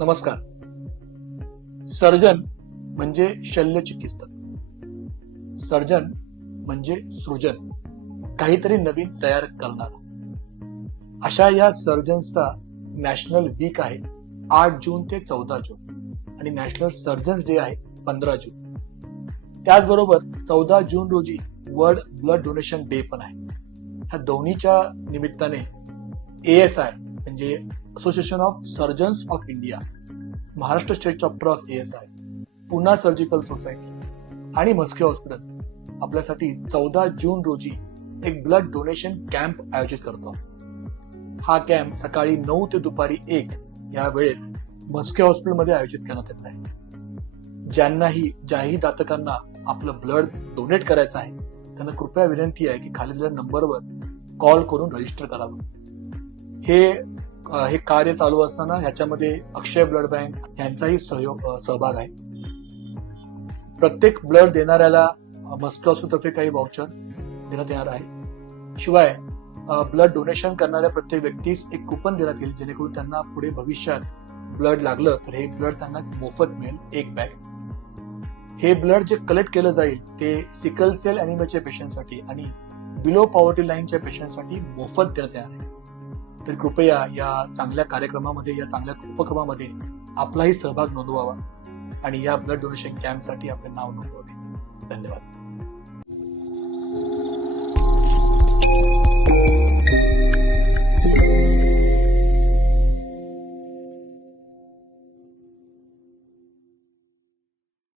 नमस्कार. सर्जन म्हणजे शल्यचिकित्सक. सर्जन म्हणजे सृजन, काहीतरी नवीन तयार करणारा. अशा या सर्जन्सचा नॅशनल वीक आहे 8 जून ते 14 जून आणि नॅशनल सर्जन्स डे आहे 15 जून. त्याचबरोबर 14 जून रोजी वर्ल्ड ब्लड डोनेशन डे पण आहे. ह्या दोन्हीच्या निमित्ताने ASI म्हणजे Association of Surgeons of India, Maharashtra state chapter of ASI, Pune Surgical Society आणि म्हस्के हॉस्पिटल आपल्यासाठी 14 जून रोजी एक ब्लड डोनेशन कॅम्प आयोजित करतो. हा कॅम्प सकाळी 9 ते दुपारी 1 या वेळेत म्हस्के हॉस्पिटलमध्ये आयोजित करण्यात येत आहे. ज्याही दातकांना आपलं ब्लड डोनेट करायचं आहे त्यांना कृपया विनंती आहे की खाली दिलेल्या नंबरवर कॉल करून रजिस्टर करावं. हे कार्य चालू असताना ह्याच्यामध्ये अक्षय ब्लड बँक यांचाही सहभाग आहे. प्रत्येक ब्लड देणाऱ्याला म्हस्के हॉस्पिटलतर्फे काही व्हाउचर देण्यात येणार आहे. शिवाय ब्लड डोनेशन करणाऱ्या प्रत्येक व्यक्तीस एक कुपन देण्यात येईल, जेणेकरून त्यांना पुढे भविष्यात ब्लड लागलं तर हे ब्लड त्यांना मोफत मिळेल, एक बॅग. हे ब्लड जे कलेक्ट केलं जाईल ते सिकल सेल अॅनिमियाच्या पेशंटसाठी आणि बिलो पॉवर्टी लाईनच्या पेशंटसाठी मोफत देण्यात येणार आहे. तर कृपया या चांगल्या कार्यक्रमामध्ये, या चांगल्या उपक्रमामध्ये आपलाही सहभाग नोंदवावा आणि या ब्लड डोनेशन कॅम्पसाठी आपले नाव नोंदवावे. धन्यवाद.